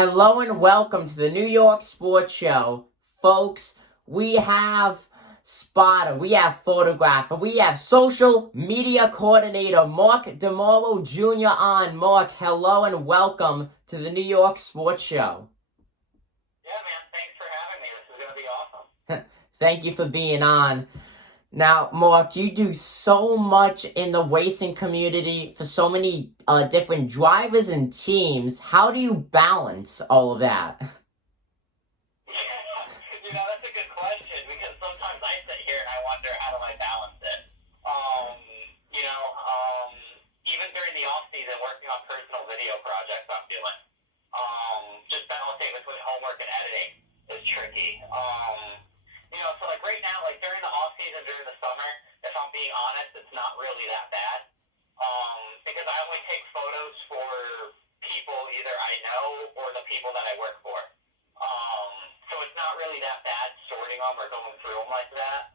Hello and welcome to the New York Sports Show. Folks, we have spotter, we have photographer, we have social media coordinator Mark DiMauro Jr. on. Mark, hello and welcome to the New York Sports Show. Yeah, man, thanks for having me. This is going to be awesome. Thank you for being on. Now, Mark, you do so much in the racing community for so many different drivers and teams. How do you balance all of that? Yeah, that's a good question because sometimes I sit here and I wonder how do I balance it. Even during the off season, working on personal video projects I'm doing, just balancing between homework and editing is tricky. So like right now, like during the off season, during the summer, if I'm being honest, it's not really that bad. Because I only take photos for people either I know or the people that I work for. So it's not really that bad sorting them or going through them like that.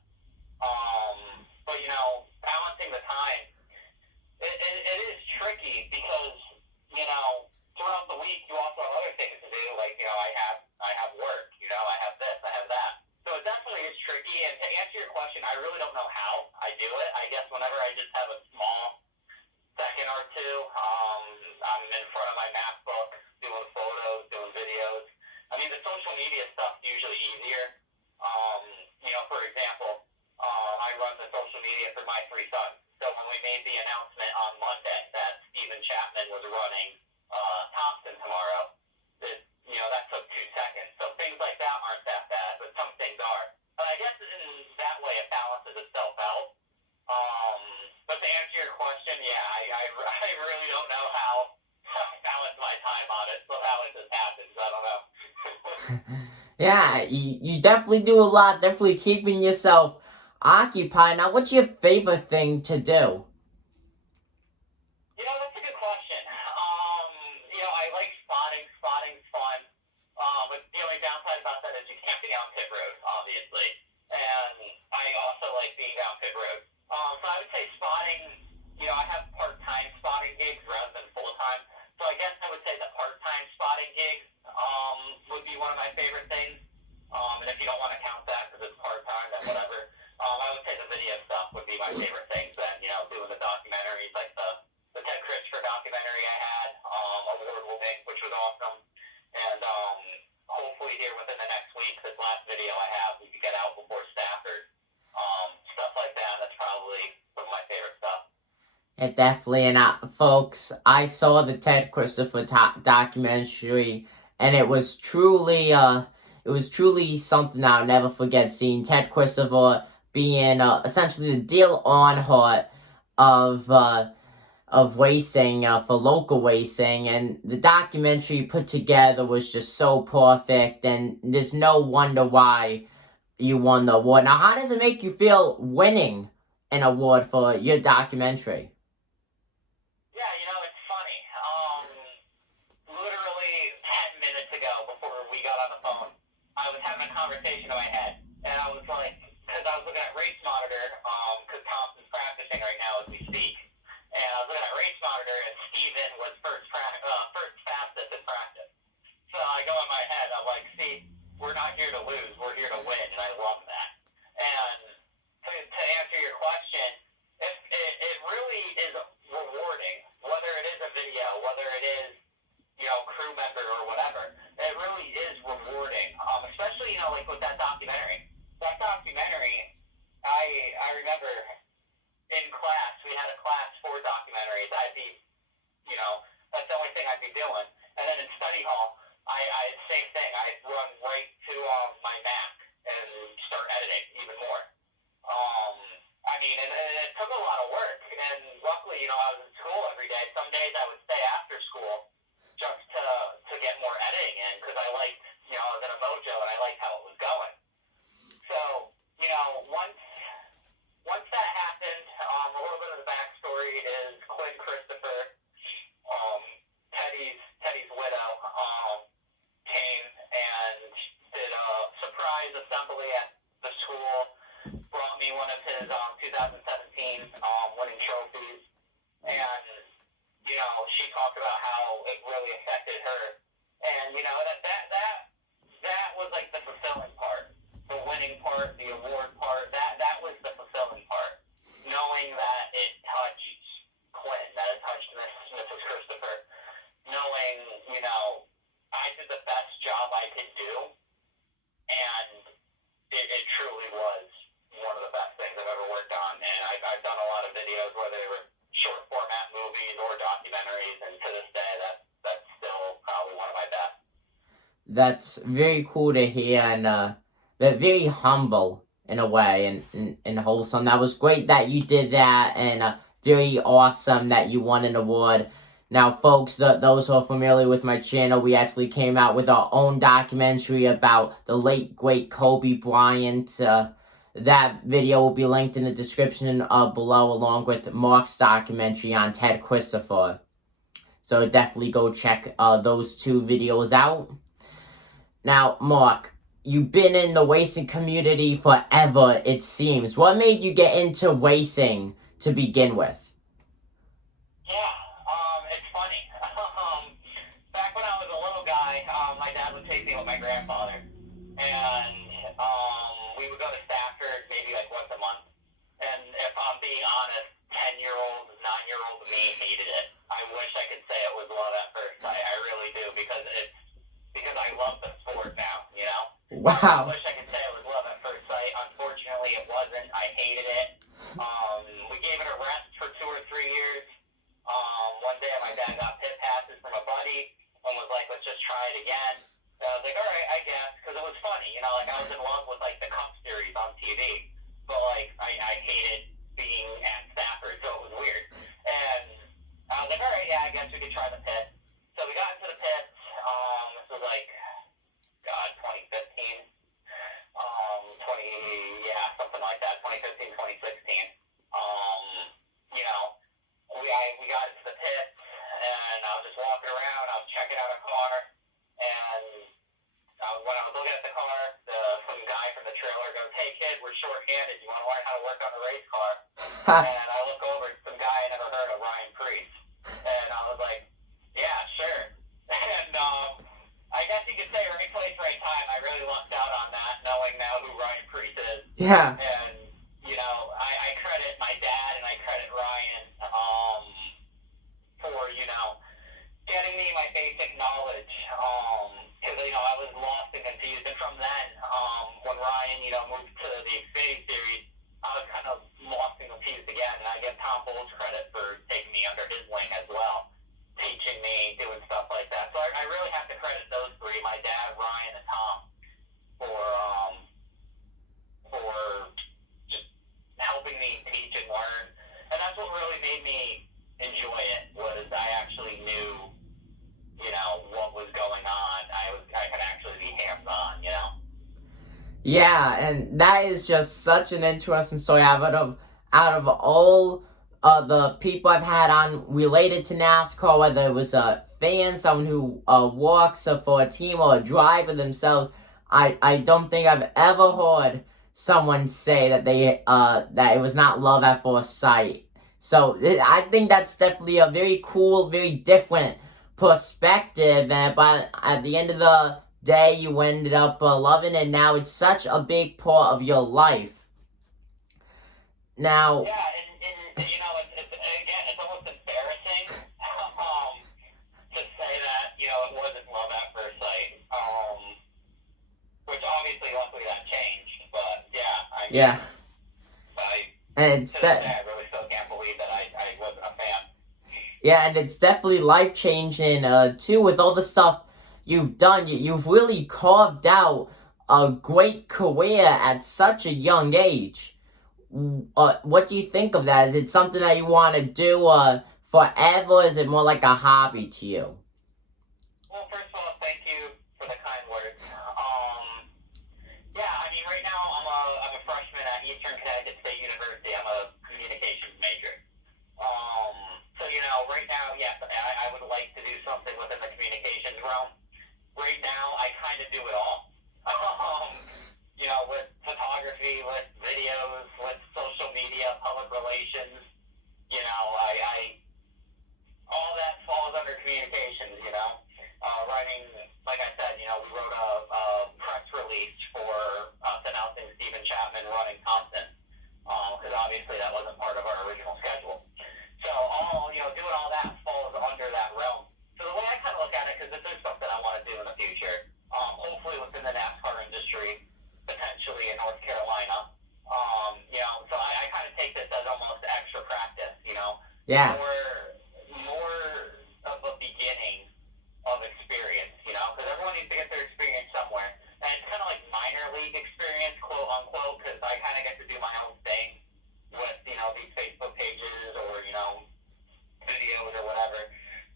But balancing the time, it is tricky because throughout the week you also have other things to do. Like I have work. I have this, I have that. So it definitely is tricky. And to answer your question, I really don't know how I do it. I guess whenever I just have a small second or two, I'm in front of my MacBook doing photos, doing videos. I mean, the social media stuff's usually easier. For example, I run the social media for my three sons. So when we made the announcement on Monday that Steven Chapman was running Thompson tomorrow, that took 2 seconds. So things like that aren't that bad, but some things are. But I guess in that way it balances itself out. But to answer your question, yeah, I really don't know how I balance my time on it. Somehow it just happens. I don't know. Yeah, you definitely do a lot, definitely keeping yourself occupied. Now, what's your favorite thing to do? That's a good question. I like spotting. Spotting's fun. But the only downside about that is you can't be on pit road, obviously. And I also like being down pit road. So I would say spotting, I have part-time spotting gigs rather than full-time. So I guess I would say the part-time spotting gigs would be one of my favorite things. And if you don't want to count that because it's part-time, then whatever. I would say the video stuff would be my favorite things then, doing the documentaries like the Ted Christopher documentary I had, award-winning, which was awesome. And hopefully here within the next week, this last video I have, we could get out before Stafford. Stuff like that, that's probably some of my favorite stuff. It definitely, and folks, I saw the Ted Christopher documentary, and it was truly something that I'll never forget. Seeing Ted Christopher being essentially the deal on heart of racing for local racing, and the documentary put together was just so perfect, and there's no wonder why you won the award. Now, how does it make you feel winning an award for your documentary? Yeah, it's funny. Literally 10 minutes ago, before we got on the phone, I was having a conversation in my head, and I was like, because I was looking at Race Monitor, because Thompson's practicing right now as we speak, and I was looking at Race Monitor, and Steven was first fastest in practice. So I go in my head, I'm like, see, we're not here to lose, we're here to win, and I love that. And to answer your question, it really is rewarding, whether it is a video, whether it is, crew member or whatever. It really is rewarding, especially, like with that documentary. That documentary, I remember in class, we had a class for documentaries. I'd be, that's the only thing I'd be doing. And then in study hall, same thing. I'd run right to my Mac and start editing even more. And it took a lot of work. And luckily, I was in school every day. Some days I would stay after school just to get more editing in because I liked, I was in a mojo and I liked how it was going. So, once that happened, a little bit of the backstory is Quinn Christopher, Teddy's widow, came and did a surprise assembly at the school, brought me one of his 2017 winning trophies, and she talked about how it really affected her And that was like the fulfilling part, the winning part, the award part. That was the fulfilling part, knowing that it touched Quinn, that it touched Mrs. Christopher, knowing I did the best job I could do, and it truly was one of the best things I've ever worked on. And I've done a lot of videos, whether they were short format movies or documentaries, and to this day, that's still probably one of my best. That's very cool to hear, and they're very humble in a way, and wholesome. That was great that you did that, and very awesome that you won an award. Now, folks, those who are familiar with my channel, we actually came out with our own documentary about the late, great Kobe Bryant. That video will be linked in the description below, along with Mark's documentary on Ted Christopher. So definitely go check those two videos out. Now, Mark, you've been in the racing community forever, it seems. What made you get into racing to begin with? Yeah, it's funny. Back when I was a little guy, my dad would take me with my grandfather, and we would go to Stafford maybe like once a month. And if I'm being honest, 10-year-old, 9-year-old me hated it. I wish I could say it was love at first sight. I really do, because I love the sport now, Wow. I wish I could say it was love at first sight. Unfortunately, it wasn't. I hated it. We gave it a rest for 2 or 3 years. One day my dad got pit passes from a buddy and was like, let's just try it again. And I was like, all right, I guess, because it was funny. I was in love with like the Cup Series on TV, but like I hated being at Stafford, so it was weird. And I was like, all right, yeah, I guess we could try the pit. So we got into the pits. This was like, God, 2015. Something like that, 2015, 2016. We got into the pits, and I was just walking around. I was checking out a car, and when I was looking at the car, some guy from the trailer goes, "Hey kid, we're short-handed. You want to learn how to work on a race car?" And I look over at some guy I never heard of, Ryan Priest, and I was like, "Yeah, sure." And I guess you could say right place, right time. I really lucked out on that, knowing now who Ryan Priest is. Yeah. And I credit my dad and I credit Ryan for getting me my basic knowledge. Because I was lost and confused, and from then, when Ryan moved to the Xfinity Series, I was kind of lost and confused again. And I give Tom Bowles credit for taking me under his wing as well, teaching me, doing stuff like that. So I really have to credit those three, my dad, Ryan, and Tom, for just helping me teach and learn. And that's what really made me enjoy it, was I actually knew, what was going on. I could actually be hands-on, Yeah, and that is just such an interesting story. Out of all the people I've had on related to NASCAR, whether it was a fan, someone who works for a team, or a driver themselves, I don't think I've ever heard someone say that that it was not love at first sight. So I think that's definitely a very cool, very different perspective. But at the end of the day, you ended up loving it. Now it's such a big part of your life. Now, yeah, and it's almost embarrassing to say that it wasn't love at first sight. Which obviously, luckily, that changed. But yeah, yeah, and it's to this day, I really still can't believe that I wasn't a fan. Yeah, and it's definitely life-changing, too, with all the stuff you've done. You've really carved out a great career at such a young age. What do you think of that? Is it something that you want to do forever? Is it more like a hobby to you? Well, first of all, thank you for the kind words. Yeah, I mean, right now I'm a freshman at Eastern Connecticut State University. I'm a communications major. So right now, yes, I would like to do something within the communications realm. Right now, I kind of do it all. With photography, with videos, with social media, public relations. I all that falls under communications. Writing like I said, we wrote a press release for us announcing Stephen Chapman running Thompson, because obviously that wasn't part of our original schedule. So doing all that falls under that realm. So the way I kind of look at it, because this is something I want to do in the future, hopefully within the NASCAR industry, potentially in North Carolina. So I kind of take this as almost extra practice. Yeah. More of a beginning of experience, because everyone needs to get their experience somewhere. And it's kind of like minor league experience, quote unquote, because I kind of get to do my own thing with, these Facebook pages or, videos or whatever.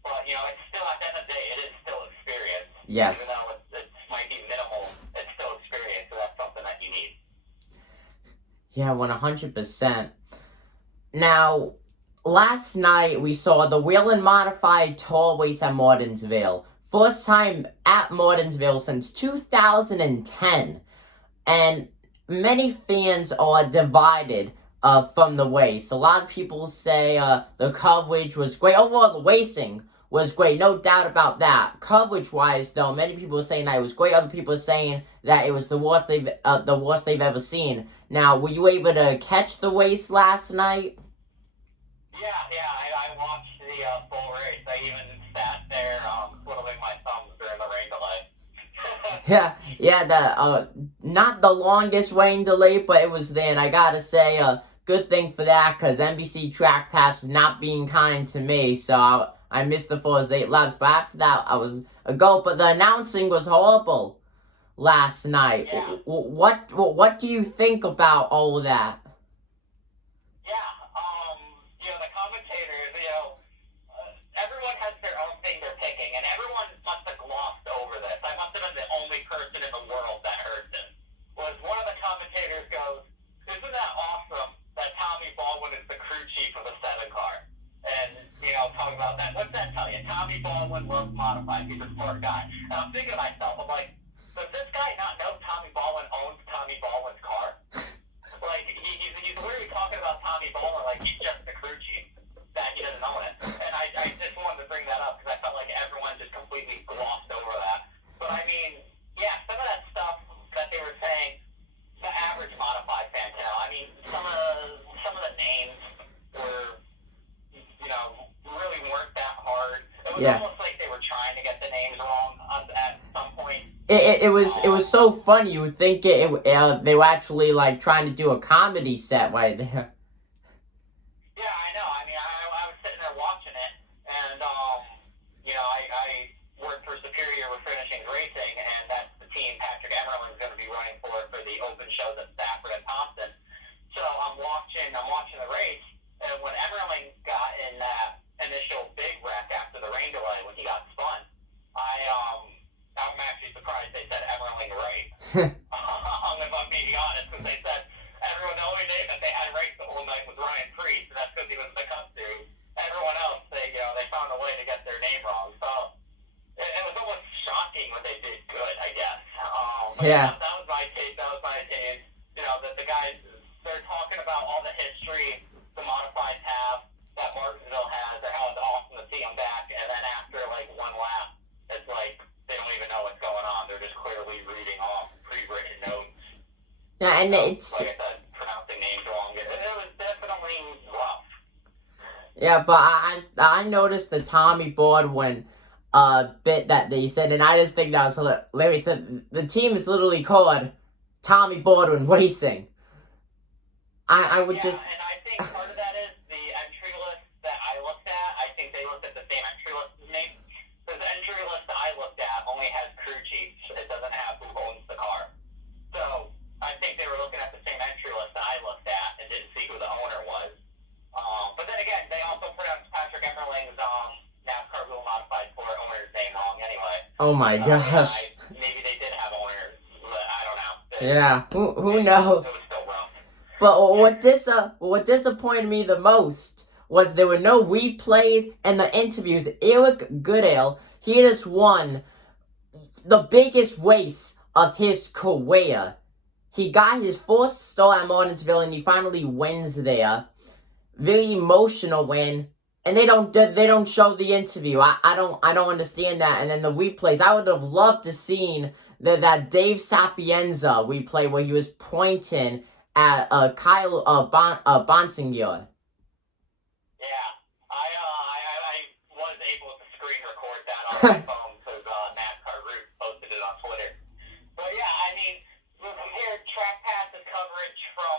But, it's still, at the end of the day, it is still experience. Yes. Even though it might be minimal, it's still experience, so that's something that you need. Yeah, 100%. Now, last night we saw the Whelen Modified Tall Race at Martinsville. First time at Martinsville since 2010. And many fans are divided from the race. A lot of people say the coverage was great. Overall, the racing was great, no doubt about that. Coverage-wise, though, many people are saying that it was great. Other people are saying that it was the worst they've ever seen. Now, were you able to catch the race last night? Yeah, I watched the full race. I even sat there twiddling my thumbs during the rain delay. Not the longest rain delay, but it was there, and I gotta say, good thing for that, because NBC Track Pass was not being kind to me, so I missed the first 8 laps, but after that, I was a go. But the announcing was horrible last night. Yeah. What do you think about all of that? The commentators, everyone has their own thing they're picking, and everyone must have glossed over this. I must have been the only person in the world that heard this. Was one of the commentators goes, "Isn't that awesome that Tommy Baldwin is the crew chief of the 7 car?" And, talking about that. What's that tell you? Tommy Baldwin loves modified. He's a smart guy. And I'm thinking to myself, I'm like, does this guy not know Tommy Baldwin owns Tommy Baldwin's car? Like, he's literally talking about Tommy Baldwin like he's just the crew chief, that he doesn't own it. And I just wanted to bring that up because I felt like everyone just completely glossed over that. But I mean, yeah, some of that stuff that they were saying, the average modified fan can know. I mean, some of the names were, really weren't that hard. It was almost like they were trying to get the names wrong at some point. It was so funny. You would think they were actually like trying to do a comedy set right there. Yeah, I know. I mean, I was sitting there watching it, and I work for Superior Refinishing Racing, and that's the team Patrick Emmerling is going to be running for the open shows at Stafford and Thompson. So I'm watching the race, and when Emmerling got in that initial big wreck after the rain delay when he got spun, I'm actually surprised they said Emmerling right. If I'm being honest, because they said the only day that they had raced the whole night was Ryan Priest, and that's because he was in the Cup Series. Everyone else, they found a way to get their name wrong. So it was almost shocking when they did good, I guess. That was my take. That was my opinion. That the guys, they're talking about all the history the modifieds have, that Martinsville has, or how it's awesome to see them back, and then after like one lap, it's like they don't even know what's going on. They're just clearly reading off pre-written notes. Yeah, and it's like I said, pronouncing names wrong. It was definitely rough. Yeah, but I noticed the Tommy Baldwin bit that they said, and I just think that was hilarious. The team is literally called Tommy Baldwin Racing. I would just. And I think part of that is the entry list that I looked at. I think they looked at the same entry list name. Because the entry list I looked at only has crew chiefs. It doesn't have who owns the car. So I think they were looking at the same entry list that I looked at and didn't see who the owner was. But then again, they also pronounced Patrick Emmerling's NASCAR Wheel Modified Sport owner's name wrong anyway. Oh my gosh. Maybe they did have owners. I don't know. Yeah, who knows? It was still rough. But what disappointed me the most was there were no replays and the interviews. Eric Goodale, he just won the biggest race of his career. He got his first start at Martinsville and he finally wins there. Very emotional win. And they don't show the interview. I don't understand that. And then the replays, I would have loved to seen that Dave Sapienza replay where he was pointing at Kyle Bonsignor. Yeah, I was able to screen record that on my phone because NASCAR Roots posted it on Twitter. But yeah, I mean, we compared Track Pass's coverage from,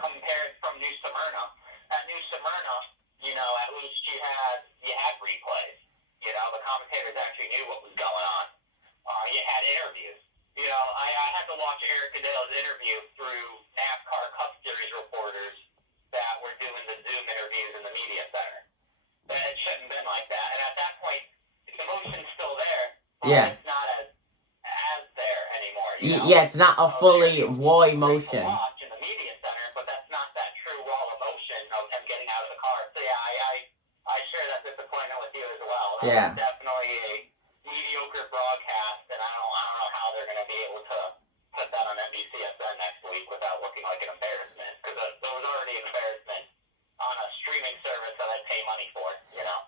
compared from New Smyrna. At New Smyrna, at least you had replays. The commentators actually knew what was going on. You had interviews. I had to watch Eric Cadell's interview through NASCAR Cup Series reporters that were doing the Zoom interviews in the media center. It shouldn't have been like that. And at that point, the emotion's still there, but it's not as there anymore. Yeah, it's not a fully raw emotion. Watch in the media center, but that's not that true raw emotion of him getting out of the car. So yeah, I share that disappointment with you as well. Yeah. Definitely a mediocre broadcast, and I don't know how they're going to be able to put that on NBCSN next week without looking like an embarrassment, because there was already an embarrassment on a streaming service that I pay money for,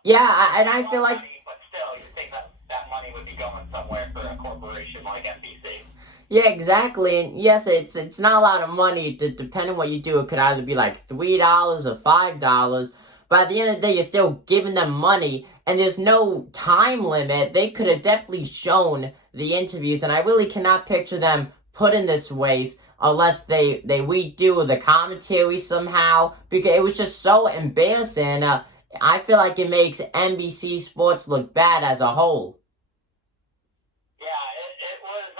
Yeah, and I feel like... But still, you'd think that money would be going somewhere for a corporation like NBC. Yeah, exactly. And yes, it's not a lot of money. Depending on what you do, it could either be like $3 or $5. But at the end of the day, you're still giving them money, and there's no time limit. They could have definitely shown the interviews, and I really cannot picture them put in this ways unless they redo the commentary somehow, because it was just so embarrassing. I feel like it makes NBC Sports look bad as a whole. Yeah, it was,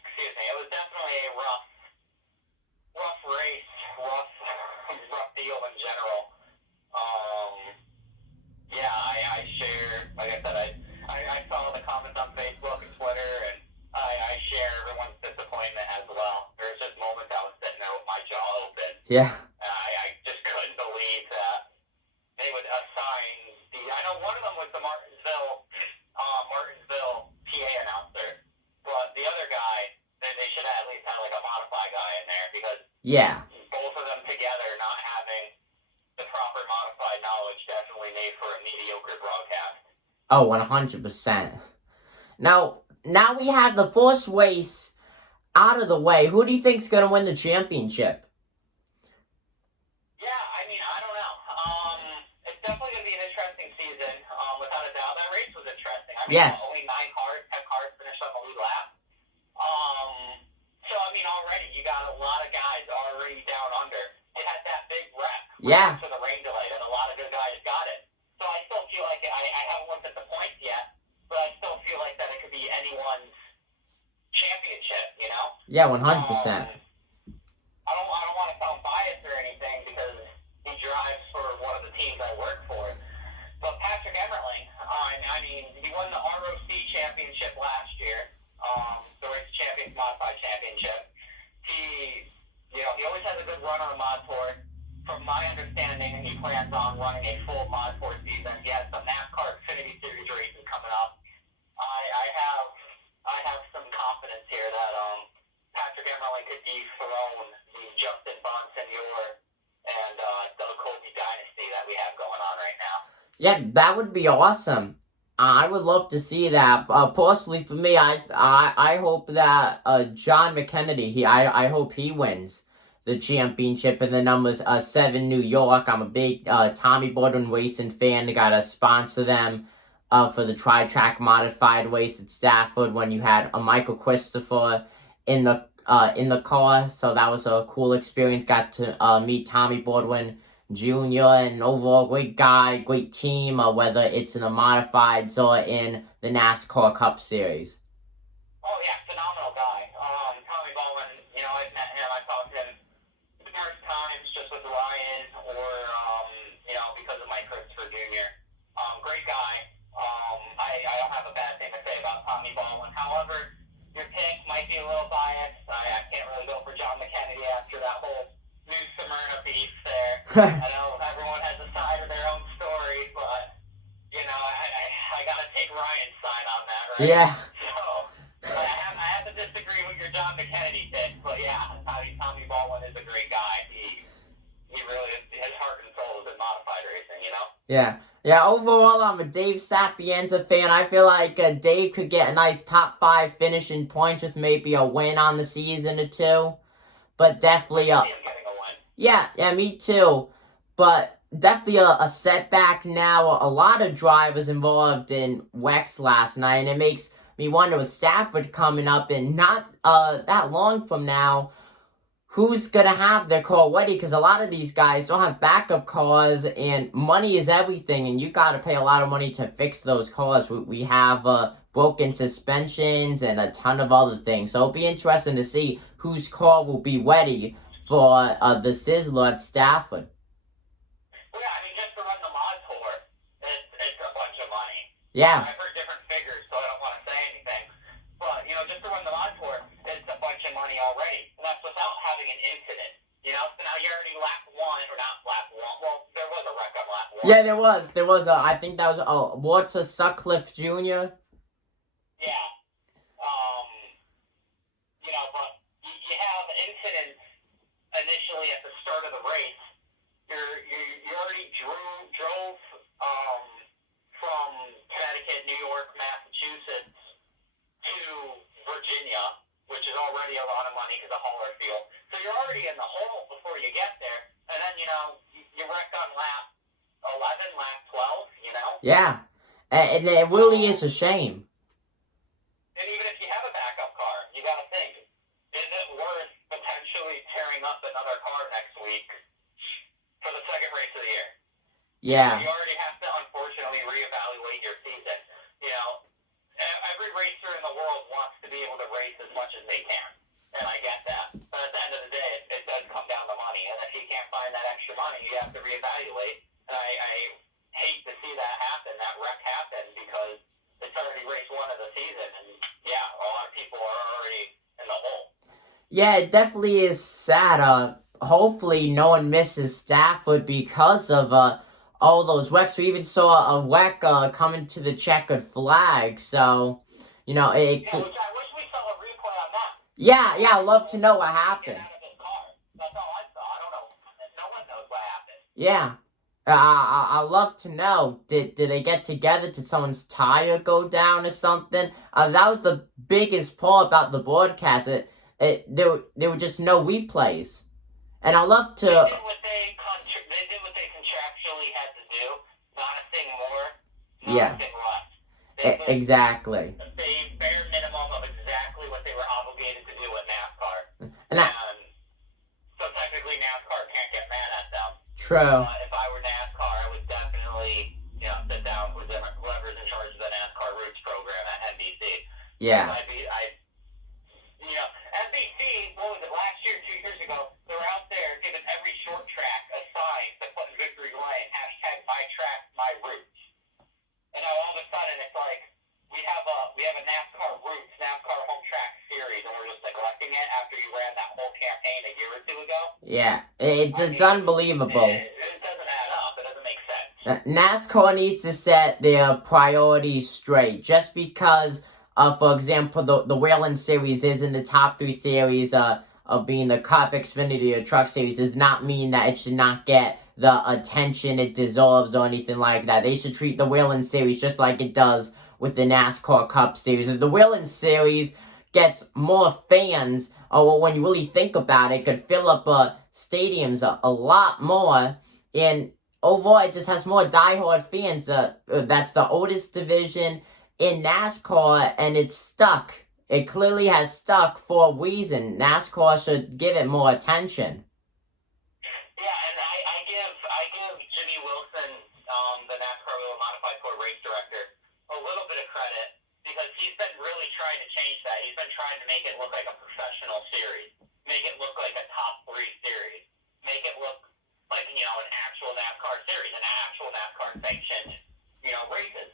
excuse me, it was definitely a rough race, rough deal in general. Yeah, I share, like I said, I saw the comments on Facebook and Twitter, and I share everyone's disappointment as well. There's just moments I was sitting there with my jaw open. Yeah. I just couldn't believe that they would assign I know one of them was the Martinsville PA announcer, but the other guy, they should have at least had like a modified guy in there, because both of them together not having the proper modified knowledge definitely made for a mediocre broadcast. Oh, 100%. Now we have the first race out of the way. Who do you think's going to win the championship? Yeah, I mean, I don't know. It's definitely going to be an interesting season, without a doubt. That race was interesting. I mean, only 10 cars finished on the lead lap. So, I mean, already you got a lot of guys already down under. It had that big wreck to the rain delay, and a lot of good guys got it. So I still feel like I haven't looked at the points yet, but I still feel like that it could be anyone's championship, Yeah, 100%. I don't want to sound biased or anything, because he drives for one of the teams I work for. But Patrick Emmerling, I mean, he won the ROC championship last year, the Race Champions Modified Championship. He always has a good run on a Mod Tour. From my understanding, he plans on running a full Mod Tour season. He has some NASCAR Xfinity Series races coming up. I have some confidence here that Patrick Emmerling could dethrone the Justin Bonsignor and Doug Colby dynasty that we have going on right now. Yeah, that would be awesome. I would love to see that. Personally, for me, I hope that John McKennedy, I hope he wins the championship in the numbers 7 New York. I'm a big Tommy Baldwin Racing fan. They got to sponsor them for the Tri-Track Modified race at Stafford when you had Michael Christopher in the car. So that was a cool experience. Got to meet Tommy Baldwin Jr. and overall great guy, great team, whether it's in the Modifieds or in the NASCAR Cup Series. Oh yeah, phenomenal guy. Tommy Baldwin, I've met him, I talked to him numerous times just with Ryan or, because of Mike Christopher Jr. Great guy. I don't have a bad thing to say about Tommy Baldwin. However, your pick might be a little biased. I can't really go for John McKennedy after that whole New Smyrna beef there. I know everyone has a side of their own story, but, I got to take Ryan's side on that, right? Yeah. So, I have to disagree with your John McKennedy pick, but yeah, Tommy Baldwin is a great guy. He really, his heart and soul is Yeah, overall, I'm a Dave Sapienza fan. I feel like Dave could get a nice top 5 finish in points with maybe a win on the season or two. But definitely, I see him getting a win. yeah, me too. But definitely a setback now. A lot of drivers involved in Wex last night, and it makes me wonder with Stafford coming up and not that long from now, who's going to have their car ready? Because a lot of these guys don't have backup cars, and money is everything, and you got to pay a lot of money to fix those cars. We have broken suspensions and a ton of other things. So it'll be interesting to see whose car will be ready for the Sizzler at Stafford. Well, yeah, I mean, just to run the mod tour, it's a bunch of money. Yeah. I've heard different figures, so I don't want to say anything. But, just to run the mod tour, it's a bunch of money already. And that's without having an incident. So now you're already lap 1, or not lap 1. Well, there was a wreck on lap 1. Yeah, there was. I think that was Walter Sutcliffe Jr. Yeah. But you have incidents initially at the start of the race. You already drove from Connecticut, New York, Massachusetts to Virginia, which is already a lot of money because of hauler fuel. So you're already in the hole before you get there. And then, you wrecked on lap 11, lap 12, Yeah. And it really is a shame. And even if you have a backup car, you got to think, is it worth potentially tearing up another car next week for the second race of the year? Yeah. You already have to, unfortunately, reevaluate your season. Every racer in the world wants to be able to race as much as they can. And I get that. But at the end of the day, it does come down to money. And if you can't find that extra money, you have to reevaluate. And I hate to see that happen, that wreck happen, because it's already race 1 of the season. And, yeah, a lot of people are already in the hole. Yeah, it definitely is sad. Hopefully no one misses Stafford because of all those wrecks. We even saw a wreck coming to the checkered flag. So, it. Yeah, which I wish we saw a replay on that. Yeah, I'd love to know what happened. Get out of his car. That's all I saw. I don't know. No one knows what happened. Yeah. I'd love to know. Did they get together? Did someone's tire go down or something? That was the biggest part about the broadcast. There were just no replays. And I'd love to... They did what they contractually had to do. Not a thing more, not a thing less. Exactly. The bare minimum of exactly what they were obligated to do with NASCAR. And so technically NASCAR can't get mad at them. True. If I were NASCAR, I would definitely, sit down with whoever's in charge of the NASCAR Roots program at NBC. Yeah. NBC, what was it, last year, 2 years ago, they were out there giving every short track a sign to put in Victory Lane, #MyTrack, My Roots. And now all of a sudden it's like, we have a NASCAR Roots, NASCAR Home Track Series, and we're just neglecting it after you ran that whole campaign a year or 2 ago? Yeah, it's unbelievable. It doesn't add up. It doesn't make sense. NASCAR needs to set their priorities straight. Just because, for example, the Whelen Series is in the top 3 series of being the Cup, Xfinity, or Truck Series does not mean that it should not get the attention it deserves or anything like that. They should treat the Whelen Series just like it does with the NASCAR Cup Series. The Whelen Series gets more fans, or when you really think about it, could fill up stadiums a lot more, and overall it just has more diehard fans. That's the oldest division in NASCAR, and it's stuck. It clearly has stuck for a reason. NASCAR should give it more attention. Yeah, and I give Jimmy Wilson, the NASCAR Wheel Modified Tour race director, a little bit of credit, because he's been really trying to change that. He's been trying to make it look like a professional series, make it look like a top 3 series, make it look like, an actual NASCAR series, an actual NASCAR sanctioned, races.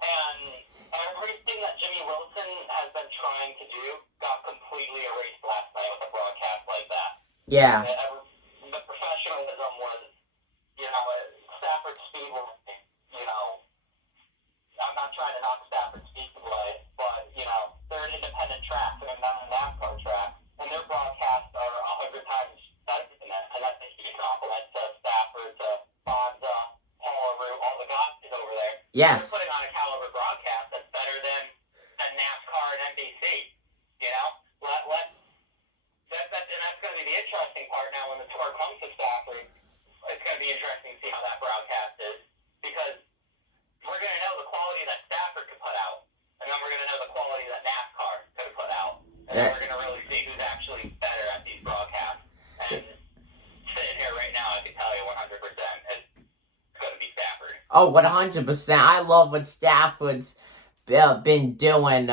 And everything that Jimmy Wilson has been trying to do got completely erased last night with a broadcast like that. Yeah. The professionalism was, Stafford Speedway, I'm not trying to knock Stafford Speedway, but, they're an independent track, they're not a NASCAR track, and their broadcasts are 100 times better than that, and that's a huge compliment to Stafford, to Bonza, Paul Yes. They're putting on a caliber broadcast that's better than NASCAR and NBC. You know, and that's going to be the interesting part now when the tour comes to Stafford. It's going to be interesting to see how that broadcast is, because we're going to know the quality that Stafford could put out, and then we're going to know the quality that NASCAR could have put out, and then we're going to really see who's actually better at these broadcasts. And sitting here right now, I can tell you 100% it's going to be Stafford. Oh, 100%. I love what Stafford's been doing.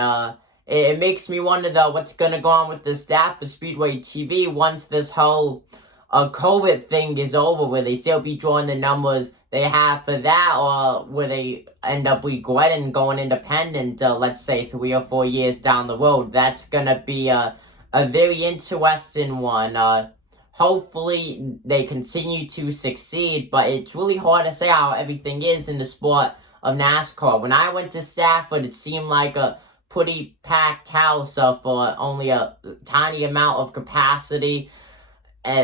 It makes me wonder, though, what's going to go on with the Stafford Speedway TV once this whole COVID thing is over. Will they still be drawing the numbers they have for that, or will they end up regretting going independent, let's say 3 or 4 years down the road? That's going to be a very interesting one. Hopefully they continue to succeed, but it's really hard to say how everything is in the sport of NASCAR. When I went to Stafford, it seemed like a pretty packed house for only a tiny amount of capacity.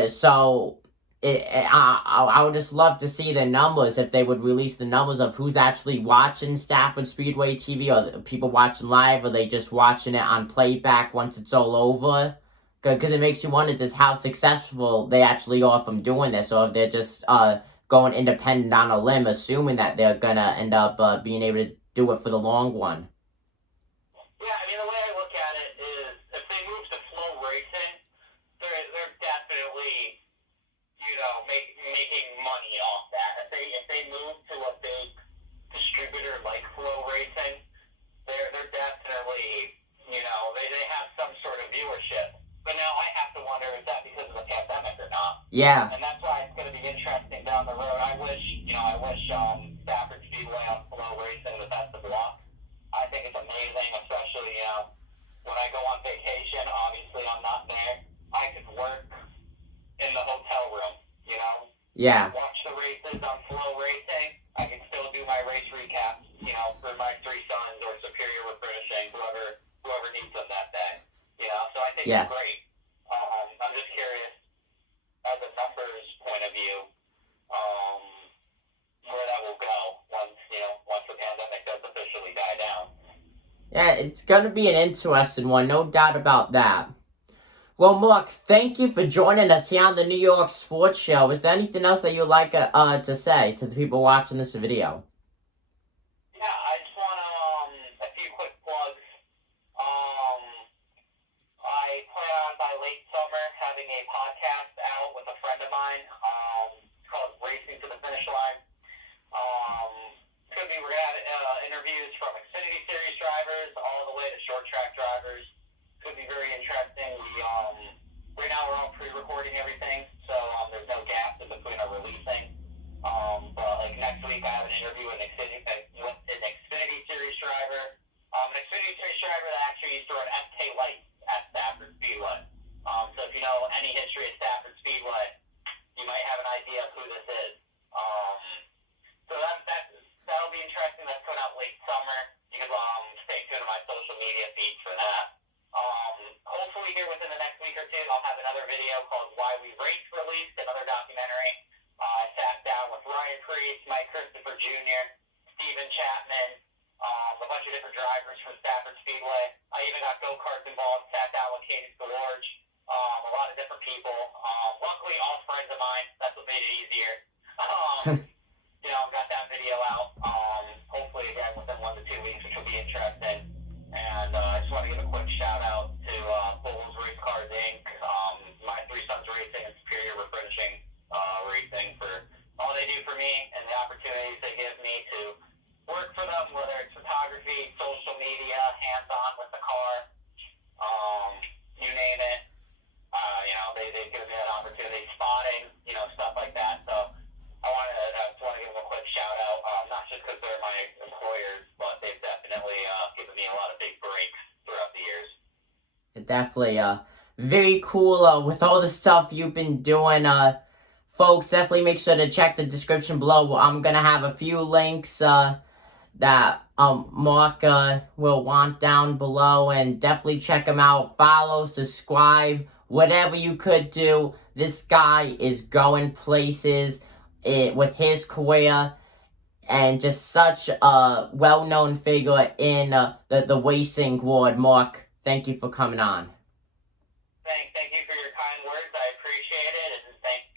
So I would just love to see the numbers, if they would release the numbers of who's actually watching Stafford Speedway TV, or people watching live, or they just watching it on playback once it's all over. Because it makes you wonder just how successful they actually are from doing this, or if they're just going independent on a limb, assuming that they're going to end up being able to do it for the long run. Yeah, I mean, the way I look at it is, if they move to flow racing, they're definitely, you know, making money off that. If they move to a big distributor like flow racing, they're definitely, you know, they have some sort of viewership. But now I have to wonder, is that because of the pandemic or not? Yeah. And that's why it's going to be interesting down the road. I wish Stafford Speedway on flow racing the best of luck. I think it's amazing, especially, you know, when I go on vacation. Obviously, I'm not there. I could work in the hotel room, you know? Yeah. Watch the races on flow racing. I can still do my race recaps, you know, for my 3 sons or Superior Refinishing, whoever needs them that day. You know, so I think Yes. it's great. I'm just curious, as a numbers point of view, where that will go once the pandemic does officially die down. Yeah, it's going to be an interesting one, no doubt about that. Well, Mark, thank you for joining us here on the New York Sports Show. Is there anything else that you'd like to say to the people watching this video? Yeah, I just want a few quick plugs. I plan on, by late summer, having a podcast out with a friend of mine. It's called Racing to the Finish Line. We're going to have interviews from Xfinity Series drivers all the way to short track drivers. Could be very interesting. Right now we're all pre-recording everything, so there's no gaps in between our releasing. But like next week I have an interview with an Xfinity Series driver. An Xfinity Series driver that actually used to run FK Lights at Stafford Speedway. So if you know any history of Stafford Speedway, you might have an idea of who this is. So that'll be interesting. That's coming out late summer. You can stay tuned to my social media feeds for that. Hopefully here within the next week or two, I'll have another video called Why We Race released, another documentary. I sat down with Ryan Priest, Mike Christopher Jr., Steven Chapman, a bunch of different drivers from Stafford Speedway. I even got go-karts involved, sat down with Katie Scolorge, a lot of different people. Luckily, all friends of mine. That's what made it easier. You know, got that video out. Hopefully, again, within 1 to 2 weeks, which will be interesting. And I just want to give a quick shout-out to Bulls Race Cars, Inc., my 3 sons racing, and Superior Refinishing Racing for all they do for me and the opportunities they give me to work for them, whether it's photography, social media, hands-on with the car, you name it. You know, they give me that opportunity, spotting, you know, stuff like that. So I just want to give them a quick shout-out, not just because they're my employers, but they've definitely given me a lot of big breaks throughout the years. Definitely, very cool with all the stuff you've been doing. Folks, definitely make sure to check the description below. I'm going to have a few links that Mark will want down below, and definitely check him out. Follow, subscribe, whatever you could do. This guy is going places with his career. and just such a well-known figure in the racing world. Mark, thank you for coming on. Thank you for your kind words. I appreciate it, and thank